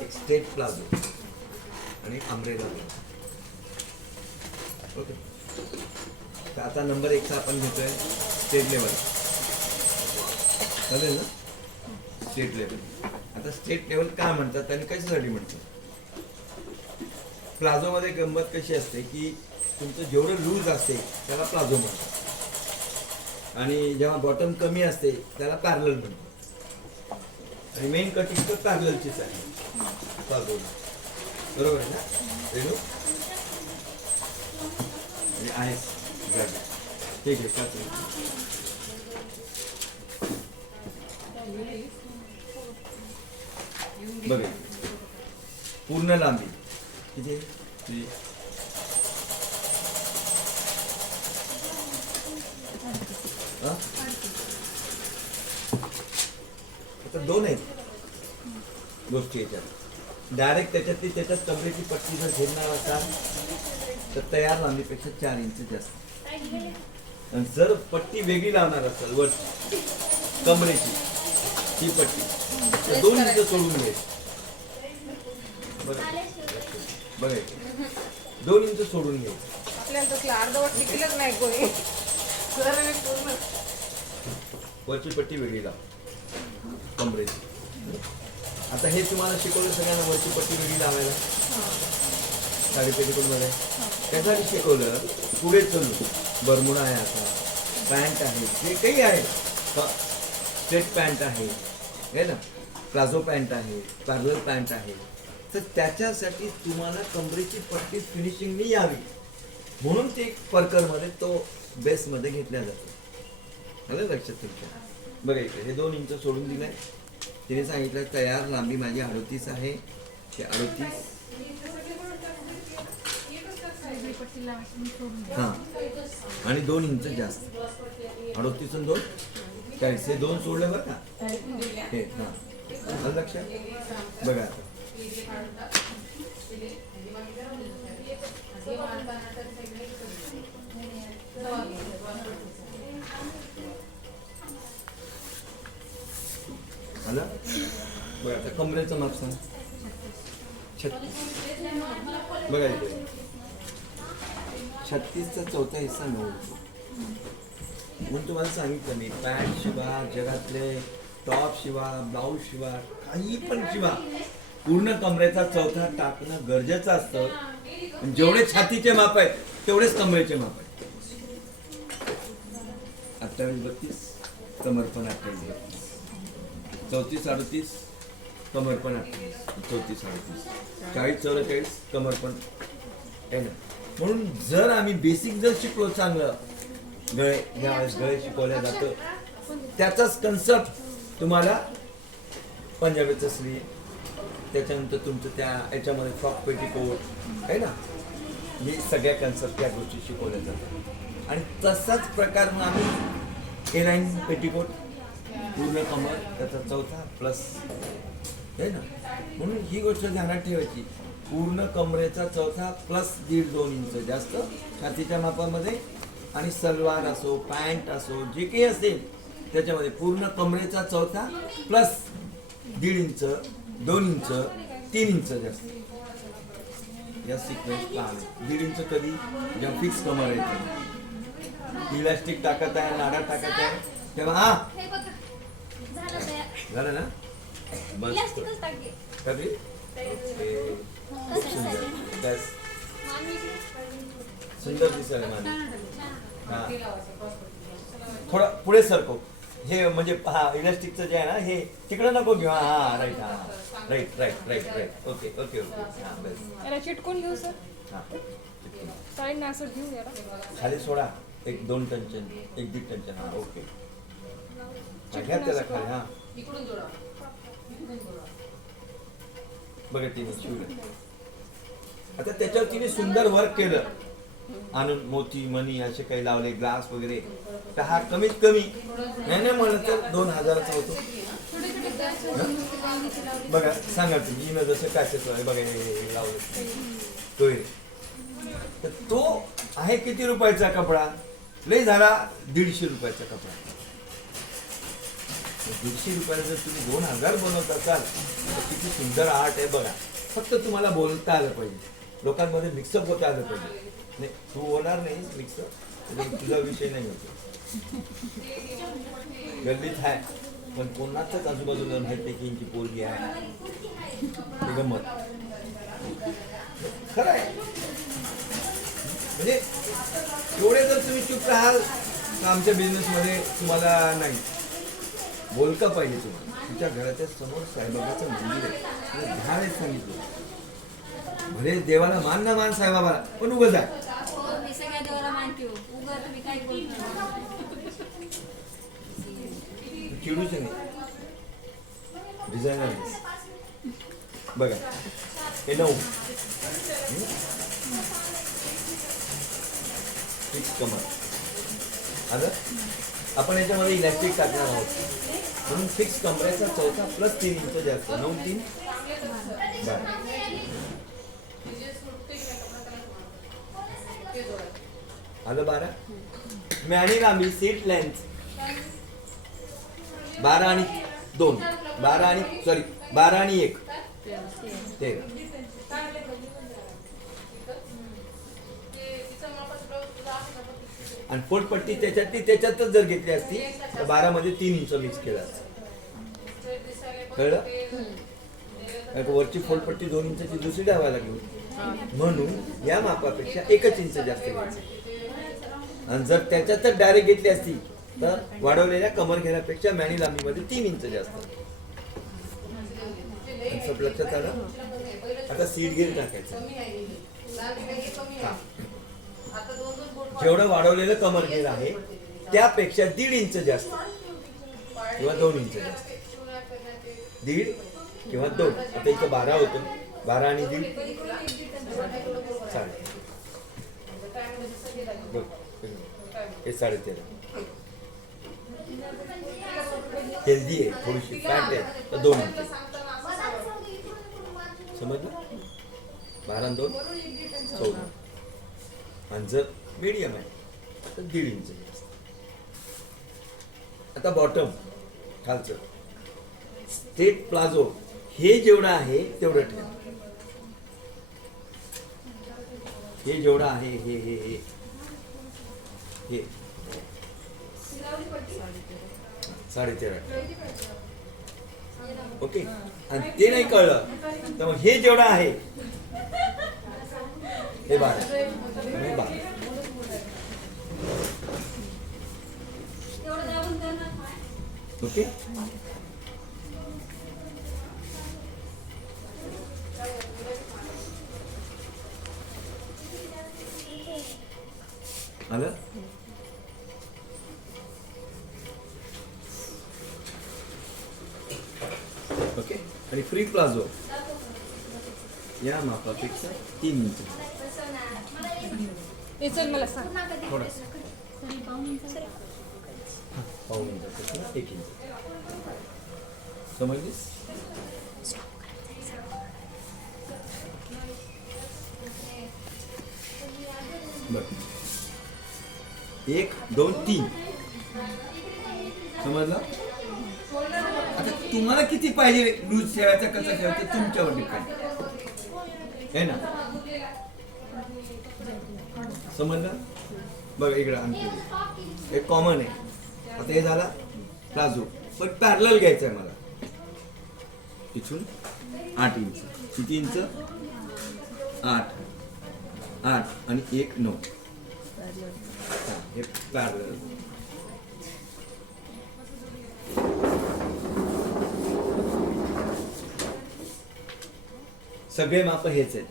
एक straight palazzo आणि एक अम्ब्रेला. ओके, तर आता नंबर 1चा आपण घेतोय स्टेट लेवल. चालेल ना? State level. आता स्टेट लेवल का म्हणतात आणि कशासाठी म्हणतात? प्लाझोमध्ये गंमत कशी असते की तुमचं जेवढं लूज असते त्याला प्लाझो म्हणतात आणि जेव्हा बॉटम कमी असते त्याला पॅरलल म्हणतात. आणि मेन कटिंग तर पॅरललचीच आहे प्लाझो. बरोबर आहे ना रेणू? आहेस ठीक आहे. बघा पूर्ण लांबी किती आहे? आता 2 आहेत गोष्टी याच्यात. डायरेक्ट त्याच्यात कमरेची पट्टी जर घेणार असाल तर तयार लांबीपेक्षा 4 इंच जास्त. आणि जर पट्टी वेगळी लावणार असाल वर कमरेची ही पट्टी तर 2 इंच सोडून घ्यायची. बघा 2 इंच सोडून घ्यायचं. आपल्याला तसलं अर्धवट टिकलंच नाही कोणी. वरची पट्टी वेगळी लाव कमरेची. आता हे तुम्हाला शिकवलं सगळ्यांना वरची पट्टी वेगळी लावायला साडी पेटीकोटमध्ये. त्यासाठी शिकवलं. पुढे चलू बरमुडा आहे, आता पॅन्ट आहे, जे काही आहे स्ट्रेट पॅन्ट आहे ना, प्लाझो पॅन्ट आहे, पॅरलल पॅन्ट आहे. तर त्याच्यासाठी तुम्हाला कमरेची पट्टी फिनिशिंगनी यावी म्हणून ते परकरमध्ये तो बेसमध्ये घेतल्या जातो. आलं लक्षात तुमच्या? बघा इकडे हे 2 इंच सोडून दिलंय. तिने सांगितलं तयार लांबी माझी 38 आहे. ते 38 हां आणि 2 इंच जास्त. 38 आणि 2 40. हे 2 सोडले बरं का हे. हां आलं लक्षात? बघा आता आलं. बघा आता कमरेचं माप सांग. 36. बघा इथे 36चा चौथा हिस्सा 9. म्हणून तुम्हाला सांगितलं मी पॅन्ट शिवा, जगातले टॉप शिवा, ब्लाऊज शिवा, काही पण शिवा, पूर्ण कमरेचा चौथा टाकणं गरजेचं असतं. जेवढे छातीचे माप आहेत तेवढेच कमरेचे माप आहेत. 28-32 कमर पण 28-32, 34-38 कमर पण 38, 34-38, 40-44 कमर पण आहे ना. म्हणून जर आम्ही बेसिक जर शिकलो चांगलं, गळे ज्यावेळेस गळे शिकवल्या जातं त्याचाच कन्सेप्ट तुम्हाला पंजाबीचं स्लीव, त्याच्यानंतर तुमचं त्या याच्यामध्ये फ्रॉक पेटीकोट आहे ना, हे सगळ्या कन्सेप्ट त्या गोष्टी शिकवल्या जातात. आणि तसाच प्रकार मग आम्ही A9 पेटीकोट पूर्ण कमर त्याचा चौथा प्लस आहे ना. म्हणून ही गोष्ट ध्यानात ठेवायची. पूर्ण कमरेचा चौथा प्लस 1.5-2 इंच जास्त छातीच्या मापामध्ये. आणि सलवार असो पॅन्ट असो जे काही असेल त्याच्यामध्ये पूर्ण कमरेचा चौथा प्लस 1.5 इंच 2 इंच 3 इंच जास्त. या सिक्वेन्स प्लॅन 1.5 इंच कधी जेव्हा फिक्स कमर येते, इलास्टिक टाकत आहे, नाडा टाकत आहे तेव्हा हा झालं ना बस कधी सुंदर दिसेल माझी. हा थोडा पुढे सरको. हे म्हणजे हा इलास्टिकचं जे आहे ना हे तिकडे नको घेऊ. हा राईट. हा right right right right. Okay okay okay. हा बस याला चिटकून घेऊ सर. हा साईड ना असं घेऊ याला. खाली सोडा. 1-2 टंचन 1-1.5 टंचन. हा ओके घ्या त्याला खाली. हा बघा तिने शिवलं. आता त्याच्यावर तिने सुंदर वर्क केलं. आणून मोती मणी असे काही लावले, ग्लास वगैरे. तर हा कमीत कमी नाही म्हणलं तर 2,000चा होतो. बघा सांगा तुम्ही मी जसं काचेचं आहे बघा हे लावलं तो. तर तो आहे किती रुपयाचा कपडा? लय झाला 150 रुपयाचा कपडा. 150 जर तुम्ही 2000 बनवत असाल तर किती सुंदर आर्ट आहे बघा. फक्त तुम्हाला बोलता आलं पाहिजे, लोकांमध्ये मिक्सअप होता आलं पाहिजे. नाही तू होणार नाही मिक्सअप, तुझा विषय नाही होतो. गल्लीत आहे पण कोणाचाच आजूबाजूला माहित नाही की यांची पोरगी आहे. ते गंमत खरं आहे. म्हणजे एवढे जर तुम्ही चूप राहाल तर आमच्या बिझनेसमध्ये तुम्हाला नाही बोलका पाहिजे. तुम्हाला तुमच्या घराच्या समोर साईबाबाचं मंदिर आहे, तुला ध्यान आहे सांगितलं. भले देवाला मान ना मान साईबाबाला, पण उगं जा. मी सगळ्या देवाला मानते हो. उगाच तुम्ही काय बोलता? चिडूच नाही. डिझायनर बघा हे 9 फिक्स कमर आलं. आपण याच्यामध्ये इलास्टिक टाकणार आहोत म्हणून फिक्स कमरेचा चौथा प्लस 3 इंच जास्त. 9 3 12 आलं. 12 मॅनी लांबी सीट लेंथ 12 आणि 2 12 आणि सॉरी 12 आणि 1 13. आणि पोटपट्टी त्याच्यातच जर घेतली असती तर 12 मध्ये 3 इंच मिक्स केला असतं. कळलं? वरची फोलपट्टी 2 इंचाची दुसरी लावायला घेऊ म्हणून या मापापेक्षा 1 इंच जास्त घ्यायचं. आणि जर त्याच्यातच डायरेक्ट घेतली असती तर वाढवलेल्या कमर घेण्यापेक्षा मॅनी लांबीमध्ये 3 इंच जास्त. सब लक्षात आलं. आता सीट घेर टाकायचं. जेवढं वाढवलेलं कमर घेर आहे त्यापेक्षा 1.5 इंच जास्त किंवा 2 इंच जास्त. 1.5 किंवा 2. आता इथं 12 होतं. 12 आणि 1.5 साडे. हे 13.5. हेल्दी आहे, थोडीशी फॅट आहे तर 2 इंच. समजलं? 12 आणि 2 14. आणि जर मीडियम आहे तर 1.5 इंच जास्त. आता बॉटम खालचं स्ट्रेट प्लाझो हे जेवढं आहे तेवढं ठेवा. हे जेवढं आहे हे हे हे हे 13.5. ओके. आणि ते नाही कळलं तर मग हे जेवढं आहे हे 12. ओके. आलं. ओके. आणि फ्री प्लाझो या मापापेक्षा 3 इंच. हे चल मला सांग. पाऊण इंचापेक्षा 1 इंच. समजलीस? बरं. 1 2 3 समजलं? आता तुम्हाला किती पाहिजे लूज ठेवायचा कसं ठेवायचं तुमच्यावर डिपेंड आहे ना. समजलं? बघ इकडं आणखी एक कॉमन आहे. आता हे झाला प्लाझो पण पॅरलल घ्यायचं आहे मला. इथून 8 इंच. किती इंच? 8 आणि 1 9. हे पॅरलल. सगळे माप हेच आहेत.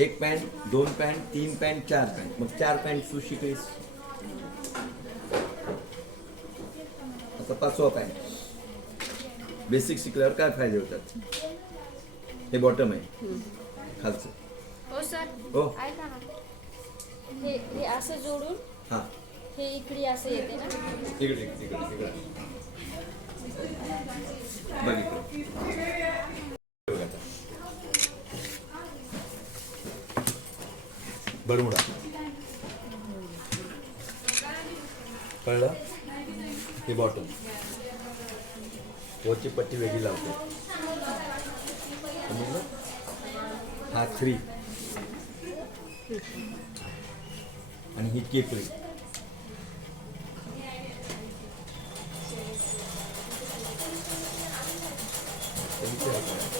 1 पॅन्ट 2 पॅन्ट 3 पॅन्ट 4 पॅन्ट. मग 4 पॅन्ट तू शिकलीस. आता 5वा पॅन्ट बेसिक शिकल्यावर काय फायदे होतात. हे बॉटम आहे खालचं. हो सर. हो ऐका ना. हे असं जोडून हां हे इकडे असं येते ना. इकडे इकडे इकडे बघ इकडे. बरमुडा कळलं. हे बॉटम वरची पट्टी वेगळी लावतो. समजलं? हा 3 आणि ही केपरी.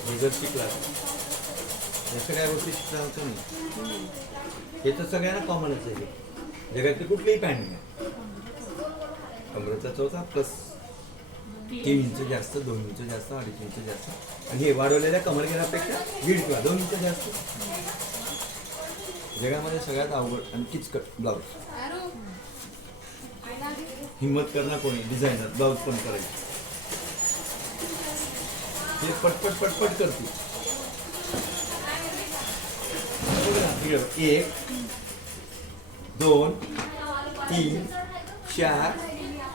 हे जर शिकला या सगळ्या गोष्टी शिकता होतो नाही. हे तर सगळ्यांना कॉमनच आहे. जगातली कुठलीही पॅन्ट नाही. कमरेचा चौथा प्लस 3 इंच जास्त, 2 इंच जास्त, 2.5 इंच जास्त आणि हे वाढवलेल्या कमरघेरापेक्षा 1.5 किंवा 2 इंच जास्त. जगामध्ये सगळ्यात अवघड आणि किचकट ब्लाऊज. हिम्मत करणं कोणी डिझायनर ब्लाऊज पण करायचं. ते पटपट पटपट करते. 1 2 3 4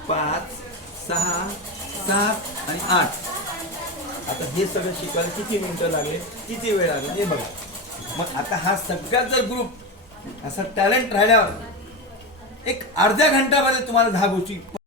5 6 7 आणि 8. आता हे सगळं शिकायला किती मिनिटं लागेल, किती वेळ लागेल हे बघा. मग आता हा सगळ्यात जर ग्रुप असा टॅलेंट राहिल्यावर एक अर्ध्या घंट्यामध्ये तुम्हाला 10 गोष्टी